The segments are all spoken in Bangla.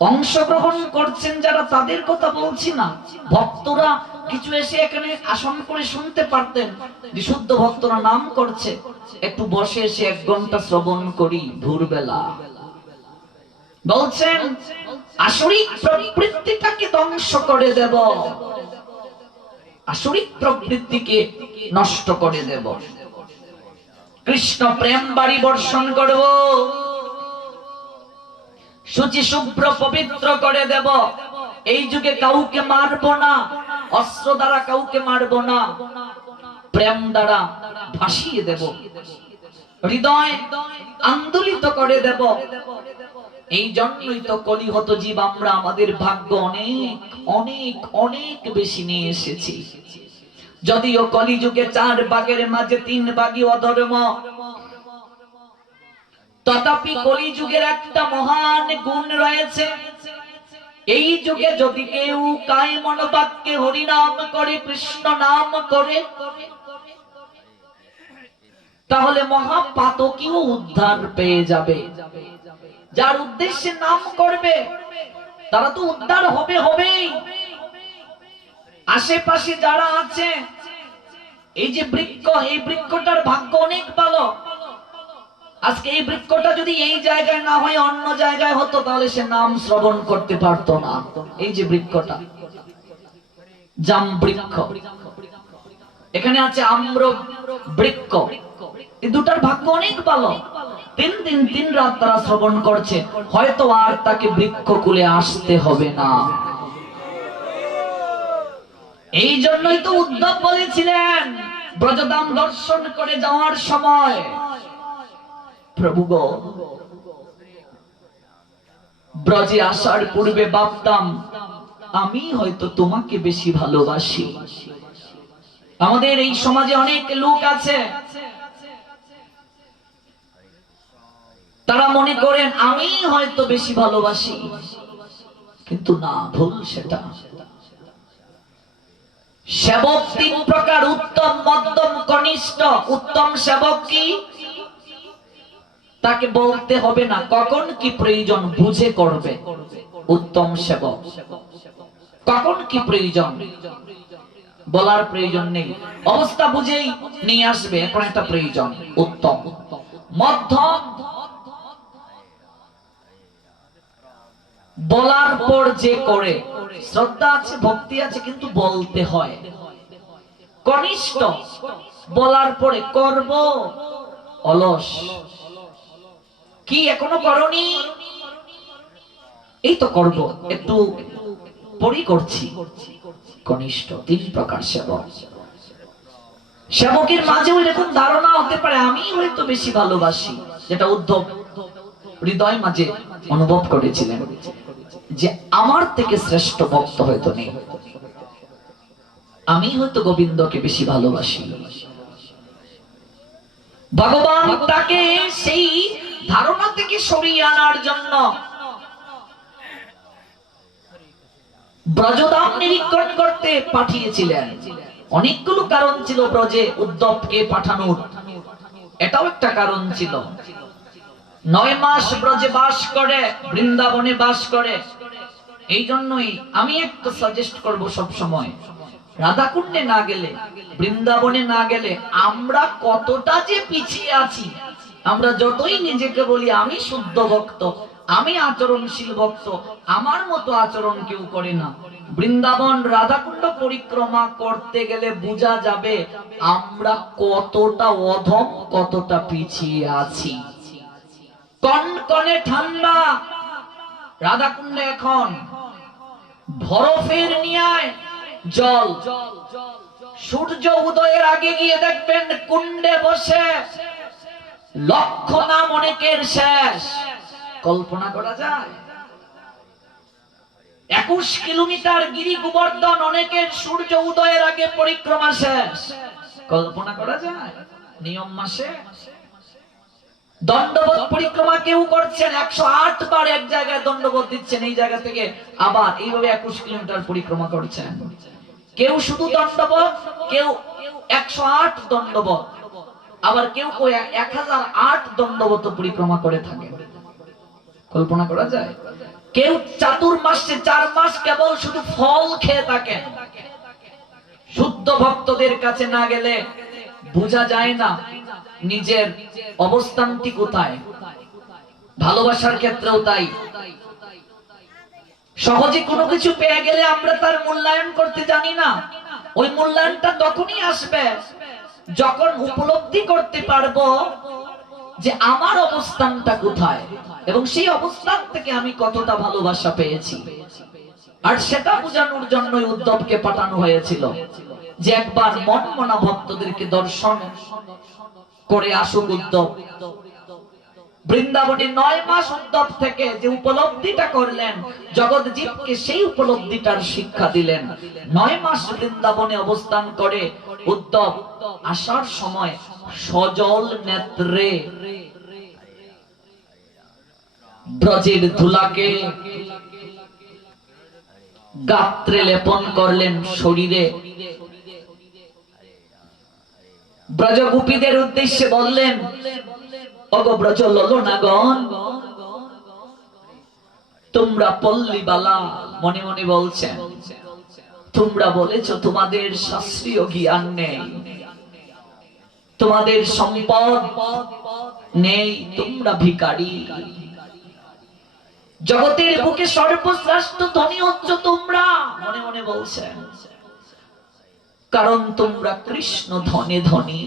অংশগ্রহণ করছেন যারা, তাদের কথা বলছি না। ভক্তরা কিছু এসে এখানে আসন করে শুনতে পারতেন যে শুদ্ধ ভক্তরা নাম করছে, একটু বসে এসে 1 ঘন্টা শ্রবণ করি ভোরবেলা। বলছেন আসরিক প্রবৃত্তিটাকে ধ্বংস করে দেব, আসরিক প্রবৃত্তিকে নষ্ট করে দেব, কৃষ্ণ প্রেম বাড়ি বর্ষণ করব, শুচি শুভ্র পবিত্র করে দেব। এই যুগে কাউকে মারব না, অস্ত্র দ্বারা কাউকে মারব না, প্রেম দ্বারা ভাসিয়ে দেব, হৃদয় আন্দোলিত করে দেব। এই জন্যই তো কলিহত জীব আমরা আমাদের ভাগ্য অনেক অনেক অনেক বেশি নিয়ে এসেছি। যদিও কলিযুগে 4 ভাগের মাঝে 3 ভাগই অধর্ম, তথাপি কলিযুগের একটা মহান গুণ রয়েছে। এই যুগে যদি কেউ কায় মনোবাক্যে হরি নাম করে, কৃষ্ণ নাম করে, তাহলে মহাপাতকীও উদ্ধার পেয়ে যাবে। যার উদ্দেশ্যে নাম করবে তারা তো উদ্ধার হবে হবেই। আশেপাশে যারা আছে, এই যে বৃক্ষ, এই বৃক্ষটার ভাগ্য অনেক ভালো। আজকে এই বৃক্ষটা যদি এই জায়গায় না হয় অন্য জায়গায় হতো, তাহলে সে নাম শ্রবণ করতে পারতো না। এই যে বৃক্ষটা, জাম বৃক্ষ, এখানে আছে আম্র বৃক্ষ, এই দুটার ভাগ্য অনেক ভালো। 3 দিন 3 রাত তারা শ্রবণ করছে, হয়তো আর তাকে বৃক্ষ কুলে আসতে হবে না। এই জন্যই তো উদ্ধব বলেছিলেন ব্রজধাম দর্শন করে যাওয়ার সময়, প্রভু গো, ব্রজে আসার পূর্বে ভাবতাম আমি হয়তো তোমাকে বেশি ভালোবাসি। আমাদের এই সমাজে অনেক লোক আছে, তারা মনে করেন আমি হয়তো বেশি ভালোবাসি, কিন্তু না, ভুল সেটা। সেবক 3 প্রকার, উত্তম, মধ্যম, কনিষ্ঠ। উত্তম সেবক কি? তাকে বলতে হবে না কখন কি প্রয়োজন, বুঝে করবে। উত্তম সেবক কখন কি প্রয়োজন বলার প্রয়োজন নেই, অবস্থা বুঝেই নিয়ে আসবে, এখন একটা প্রয়োজন, উত্তম। মধ্যম, বলার পর যে করে, শ্রদ্ধা আছে, ভক্তি আছে, কিন্তু বলতে হয়। কনিষ্ঠ, বলার পরে করব, অলস, কি এখনো করনি, এই তো করব, একটু পরই করছি। কনিষ্ঠ। 3 প্রকার সেবক। সেবকের মাঝেও এরকম ধারণা হতে পারে আমি হয়তো বেশি ভালোবাসি, যেটা উদ্ধব হৃদয় মাঝে অনুভব করেছিলেন যে আমার থেকে শ্রেষ্ঠ ভক্ত হয়তো নেই, আমি হয়তো গোবিন্দকে বেশি ভালোবাসি। ভগবান তাকে সেই ধারণা থেকে সরিয়ে আনার জন্য ব্রজধাম নিরীক্ষণ করতে পাঠিয়েছিলেন। অনেকগুলো কারণ ছিল ব্রজে উদ্ধবকে পাঠানোর, এটাও একটা কারণ ছিল। 9 মাস ব্রজে বাস করে, বৃন্দাবনে বাস করে। এই জন্যই আমি একটু সাজেস্ট করব সব সময়, রাধাকুণ্ডে না গেলে, বৃন্দাবনে না গেলে আমরা কতটা যে পিছিয়ে আছি। আমরা যতই নিজেকে বলি আমি শুদ্ধ ভক্ত, আমি আচরণশীল ভক্ত, আমার মতো আচরণ কেউ করে না, বৃন্দাবন রাধাকুণ্ড পরিক্রমা করতে গেলে বোঝা যাবে আমরা কতটা অধম, কতটা পিছিয়ে আছি। কনকনে ঠান্ডা রাধাকুণ্ডে এখন, বরফের নিয়ায় জল। সূর্য উদয়ের আগে গিয়ে দেখবেন কুণ্ডে বসে লক্ষ নাম অনেকের শেষ। কল্পনা করা যায়? 21 কিলোমিটার গিরি গোবর্ধন অনেকের সূর্য উদয়ের আগে পরিক্রমা শেষ। কল্পনা করা যায়? নিয়ম মাসে দণ্ডবোধ পরিক্রমা কেউ করছেন 108 বার এক জায়গায় দণ্ডবোধ দিচ্ছেন, এই জায়গা থেকে আবার এইভাবে 21 কিলোমিটার পরিক্রমা করছেন। কেউ শুধু দণ্ডবোধ, কেউ 108 দণ্ডবোধ, আবার কেউ 1008 দণ্ডবোধ পরিক্রমা করে থাকে। কল্পনা করা যায়? কেউ চাতুর্মাসে 4 মাস কেবল শুধু ফল খেয়ে থাকেন। শুদ্ধ ভক্তদের কাছে না গেলে বোঝা যায় না নিজের অবস্থানটি কোথায়। ভালোবাসার ক্ষেত্রেও তাই। সহজে কোনো কিছু পেয়ে গেলে আমরা তার মূল্যায়ন করতে জানি না। ওই মূল্যায়নটা তখনই আসবে যখন উপলব্ধি করতে পারবো যে আমার অবস্থানটা কোথায় এবং সেই অবস্থান থেকে আমি কতটা ভালোবাসা পেয়েছি। আর সেটা বোঝানোর জন্যই উদ্ধবকে পাঠানো হয়েছিল যে একবার মনমনা ভক্তদেরকে দর্শন করে আসুক উদ্ধব। বৃন্দাবনে 9 মাস উদ্ধব থেকে যে উপলব্ধিটা করলেন, জগৎজীবকে সেই উপলব্ধিটার শিক্ষা দিলেন। 9 মাস বৃন্দাবনে অবস্থান করে উদ্ধব আসার সময় সজল নেত্রে ব্রজের ধুলাকে গাত্রে লেপন করলেন শরীরে। ব্রজগোপীদের উদ্দেশ্যে বললেন, ওগো ব্রজ ললনাগণ, তোমরা পল্লীবালা, মনে মনে বলছেন, তোমরা বলেছো তোমাদের শাস্ত্রীয় জ্ঞান নেই, তোমাদের সম্পদ নেই, তোমরা ভিখারি। জগতের বুকে সর্বশ্রেষ্ঠ ধনী হচ্ছ তোমরা, মনে মনে বলছেন, কারণ তোমরা কৃষ্ণ ধনে ধনী।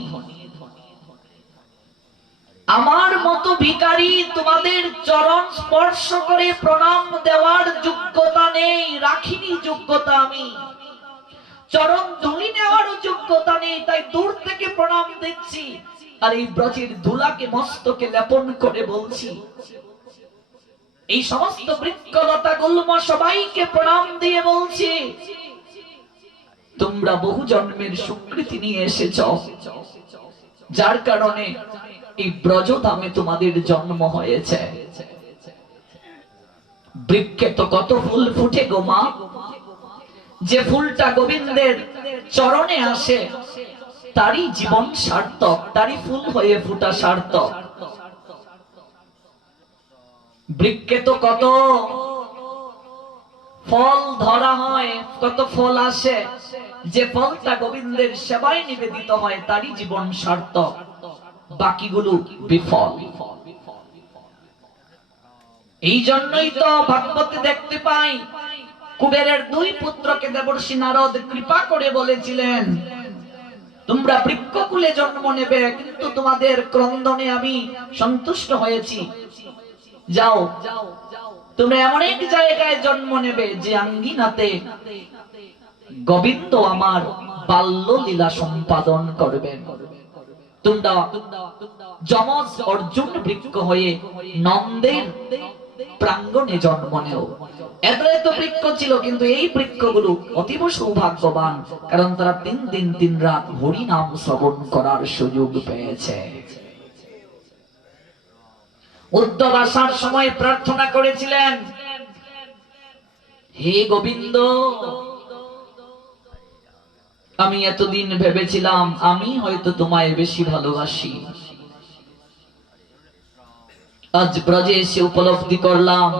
আমার মতো ভিখারি তোমাদের চরণ স্পর্শ করে প্রণাম দেওয়ার যোগ্যতা নেই, রাখিনি যোগ্যতা। আমি চরণ ধুলি নেওয়ার যোগ্যতা নেই, তাই দূর থেকে প্রণাম দিচ্ছি। আর এই ব্রজের ধুলাকে মস্তকে লেপন করে বলছি, এই সমস্ত বৃক্ষলতা গুল্ম সবাইকে প্রণাম দিয়ে বলছি, তোমরা বহু জন্মের স্বীকৃতি নিয়ে এসেছ, যার কারণে এই ব্রজধামে তোমাদের জন্ম হয়েছে। বৃক্ষে তো কত ফুল ফুটে গো মা, যে ফুলটা গোবিন্দের চরণে আসে তারই জীবন সার্থক, তারই ফুল হয়ে ফুটা সার্থক। বৃক্ষে তো কত ফল ধরা হয়, কত ফল আসে, যে ফলটা গোবিন্দের সেবায় নিবেদিত হয় তারই জীবন সার্থক, বাকিগুলো বিফল। এই জন্যই তো ভাগবতে দেখতে পাই কুবেরের 2 পুত্রকে দেবর্ষি নারদ কৃপা করে বলেছিলেন, তোমরা বৃক্ষকুলে জন্ম নেবে, কিন্তু তোমাদের ক্রন্দনে আমি সন্তুষ্ট হয়েছি। যাও, তোমরা এমন এক জায়গায় জন্ম নেবে যে আঙ্গিনাতে গোবিন্দ আমার বাল্য লীলা সম্পাদন করবেন। তোমরা যমজ অর্জুন বৃক্ষ হয়ে নন্দের প্রাঙ্গণে জন্ম নেও। এত এত বৃক্ষ ছিল, কিন্তু এই বৃক্ষগুলো অতীব সৌভাগ্যবান, কারণ তারা 3 দিন 3 রাত হরি নাম শ্রবণ করার সুযোগ পেয়েছে। উদ্ধব আসার সময় প্রার্থনা করেছিলেন, হে গোবিন্দ, আমি এতদিন ভেবেছিলাম আমি হয়তো তোমায় বেশি ভালোবাসি, আজ ব্রজে এসে উপলব্ধি করলাম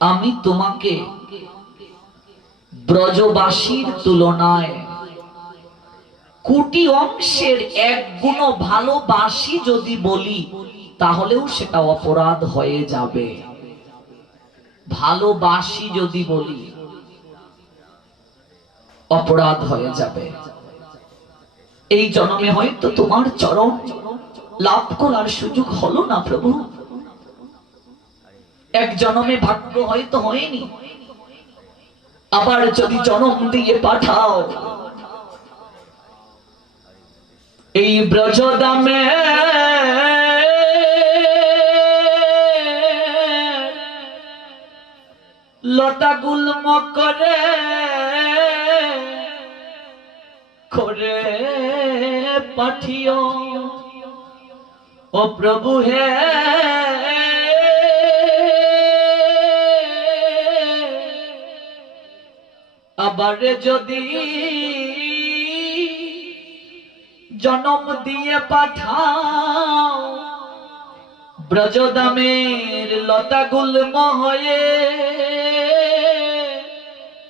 আমি তোমাকে ব্রজবাসীর তুলনায় কোটি অংশের 1 গুণ ভালোবাসি যদি বলি, তাহলেও সেটা অপরাধ হয়ে যাবে। ভালোবাসি যদি বলি অপরাধ হয়ে যাবে। এই জন্মে হয়তো তোমার চরণ লাভ করার সুযোগ হলো না প্রভু, 1 জন্মে ভাগ্য হয়তো হয়নি, আবার যদি জন্ম দিয়ে পাঠাও এই ব্রজধামে, লতা গুল্ম করে করে পাঠিও, ও প্রভু হে, আবার যদি জন্ম দিয়ে পাঠাও ব্রজদামের লতা গুল্ম হয়ে